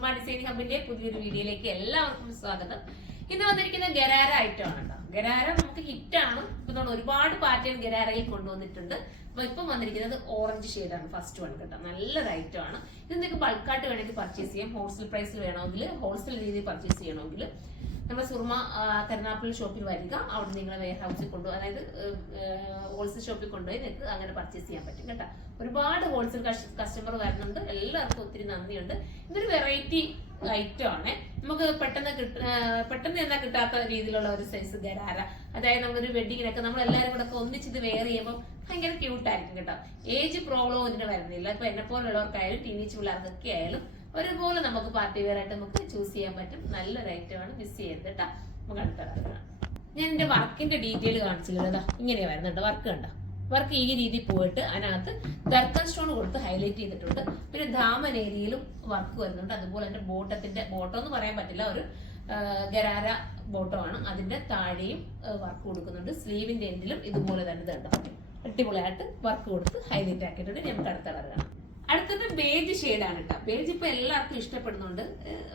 Soorma design ഹബിന്റെ പുതിയൊരു വീഡിയോയിലേക്ക് എല്ലാവർക്കും സ്വാഗതം. ഇന്ന് വന്നിരിക്കുന്ന ഗരാര ഐറ്റം ആണ് കേട്ടോ. ഗരാര നമുക്ക് ഹിറ്റാണ്. ഇപ്പൊ ഒരുപാട് പാറ്റേൺ ഗരാരയിൽ കൊണ്ടുവന്നിട്ടുണ്ട്. അപ്പൊ ഇപ്പം വന്നിരിക്കുന്നത് ഓറഞ്ച് ഷെയ്ഡാണ് ഫസ്റ്റ് വൺ കേട്ടോ. നല്ലൊരു ഐറ്റം ആണ്. ഇത് നിങ്ങൾക്ക് ബൾക്കായിട്ട് വേണമെങ്കിൽ പർച്ചേസ് ചെയ്യാം. ഹോൾസെയിൽ പ്രൈസിൽ വേണമെങ്കിൽ, ഹോൾസെയിൽ രീതിയിൽ പർച്ചേസ് ചെയ്യണമെങ്കിൽ നമ്മുടെ സുർമ കരുനാപ്പള്ളി ഷോപ്പിൽ വരിക. അവിടെ നിങ്ങളെ വെയർ ഹൗസിൽ കൊണ്ടുപോയി, അതായത് ഹോൾസെയിൽ ഷോപ്പിൽ കൊണ്ടുപോയി നിങ്ങൾക്ക് അങ്ങനെ പർച്ചേസ് ചെയ്യാൻ പറ്റും കേട്ടോ. ഒരുപാട് ഹോൾസെയിൽ കസ്റ്റമർ വരുന്നുണ്ട്. എല്ലാവർക്കും ഒത്തിരി നന്ദിയുണ്ട്. ഇതൊരു വെറൈറ്റി ഐറ്റം ആണ്. നമുക്ക് പെട്ടെന്ന് എന്നാ കിട്ടാത്ത രീതിയിലുള്ള ഒരു സൈസ് ഗരാര. അതായത് നമ്മളൊരു വെഡിങ്ങിനൊക്കെ നമ്മൾ എല്ലാവരും കൂടെ ഒക്കെ ഒന്നിച്ചിത് വെയർ ചെയ്യുമ്പോൾ ഭയങ്കര ക്യൂട്ടായിരിക്കും കേട്ടോ. ഏജ് പ്രോബ്ലം ഇതിന് വരുന്നില്ല. ഇപ്പൊ എന്നെ പോലുള്ളവർക്കായാലും ടീനേജ് പിള്ളേർക്കൊക്കെ ആയാലും ഒരുപോലെ നമുക്ക് പാർട്ടി വെയർ ആയിട്ട് നമുക്ക് ചൂസ് ചെയ്യാൻ പറ്റും. നല്ലൊരു ഐറ്റം ആണ്, മിസ് ചെയ്യരുത് കേട്ടോ. നമുക്ക് അടുത്ത ഞാൻ എന്റെ വർക്കിന്റെ ഡീറ്റെയിൽ കാണിച്ചില്ല. ഇങ്ങനെയാ വരുന്നുണ്ട് വർക്ക്. കണ്ട വർക്ക് ഈ രീതിയിൽ പോയിട്ട് അതിനകത്ത് ദർക്കൻ സ്റ്റോൺ കൊടുത്ത് ഹൈലൈറ്റ് ചെയ്തിട്ടുണ്ട്. പിന്നെ ദാമൻ ഏരിയയിലും വർക്ക് വരുന്നുണ്ട്. അതുപോലെ തന്നെ ബോട്ടം എന്ന് പറയാൻ പറ്റില്ല, ഒരു ഗരാര ബോട്ടമാണ്. അതിന്റെ താഴെയും വർക്ക് കൊടുക്കുന്നുണ്ട്. സ്ലീവിന്റെ എൻഡിലും ഇതുപോലെ തന്നെ ഇതുണ്ടോ, അടിപൊളിയായിട്ട് വർക്ക് കൊടുത്ത് ഹൈലൈറ്റ് ആക്കിയിട്ടുണ്ട്. നമുക്ക് അടുത്ത കളർ കാണാം. അടുത്തത് ബേജ് ഷെയ്ഡാണ് കേട്ടോ. ബേജ് ഇപ്പൊ എല്ലാവർക്കും ഇഷ്ടപ്പെടുന്നുണ്ട്.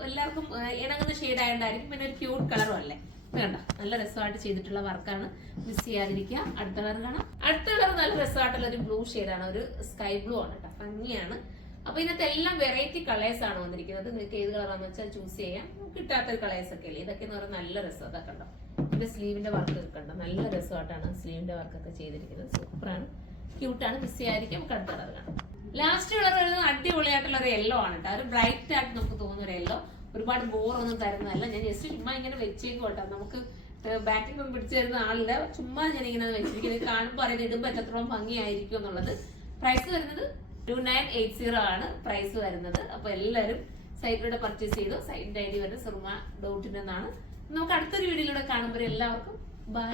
എല്ലാവർക്കും ഇണങ്ങുന്ന ഷെയ്ഡ് ആയതുകൊണ്ടായിരിക്കും. പിന്നെ ഒരു ക്യൂട്ട് കളറും അല്ലേ. വേണ്ട, നല്ല രസമായിട്ട് ചെയ്തിട്ടുള്ള വർക്കാണ്, മിസ് ചെയ്യാതിരിക്കുക. അടുത്ത കളർ കാണാം. അടുത്ത കളർ നല്ല രസമായിട്ടുള്ള ഒരു ബ്ലൂ ഷെയ്ഡാണ്, ഒരു സ്കൈ ബ്ലൂ ആണ് കേട്ടോ. ഭംഗിയാണ്. അപ്പൊ ഇതിനകത്ത് എല്ലാം വെറൈറ്റി കളേഴ്സ് ആണ് വന്നിരിക്കുന്നത്. നിങ്ങൾക്ക് ഏത് കളറാണെന്ന് വെച്ചാൽ ചൂസ് ചെയ്യാം. കിട്ടാത്തൊരു കളേഴ്സ് ഒക്കെ അല്ലേ ഇതൊക്കെ എന്ന് പറഞ്ഞാൽ നല്ല രസം. അതൊക്കെ ഉണ്ടോ, ഇതിന്റെ സ്ലീവിന്റെ വർക്ക് ഒക്കെ ഉണ്ടോ, നല്ല രസമായിട്ടാണ് സ്ലീവിന്റെ വർക്കൊക്കെ ചെയ്തിരിക്കുന്നത്. സൂപ്പറാണ്, ക്യൂട്ടാണ്, മിസ് ചെയ്യാതിരിക്കും. നമുക്ക് അടുത്ത കളർ കാണാം. ലാസ്റ്റ് കളർ വരുന്നത് അടിപൊളിയായിട്ടുള്ള ഒരു യെല്ലോ ആണ് കേട്ടോ. ഒരു ബ്രൈറ്റ് ആയിട്ട് നമുക്ക് തോന്നുന്ന ഒരു യെല്ലോ. ഒരുപാട് ബോറൊന്നും തരുന്നതല്ല. ഞാൻ ജസ്റ്റ് ചുമ്മാ ഇങ്ങനെ വെച്ചേക്കും കേട്ടോ. നമുക്ക് ബാക്കിൽ ഒന്നും പിടിച്ചു തരുന്ന ആളില്ല. ചുമ്മാ ഞാൻ ഇങ്ങനെ വെച്ചിരിക്കുന്നത് കാണുമ്പോൾ അറിയുന്നത് ഇടുമ്പോൾ എത്രത്തോളം ഭംഗിയായിരിക്കും എന്നുള്ളത്. പ്രൈസ് വരുന്നത് 2980 ആണ് പ്രൈസ് വരുന്നത്. അപ്പൊ എല്ലാവരും സൈറ്റിലൂടെ പർച്ചേസ് ചെയ്തു. സൈറ്റിന്റെ ഐഡി വരുന്നത് surma.in എന്നാണ്. നമുക്ക് അടുത്തൊരു വീഡിയോയിലൂടെ കാണുമ്പോൾ എല്ലാവർക്കും ബൈ.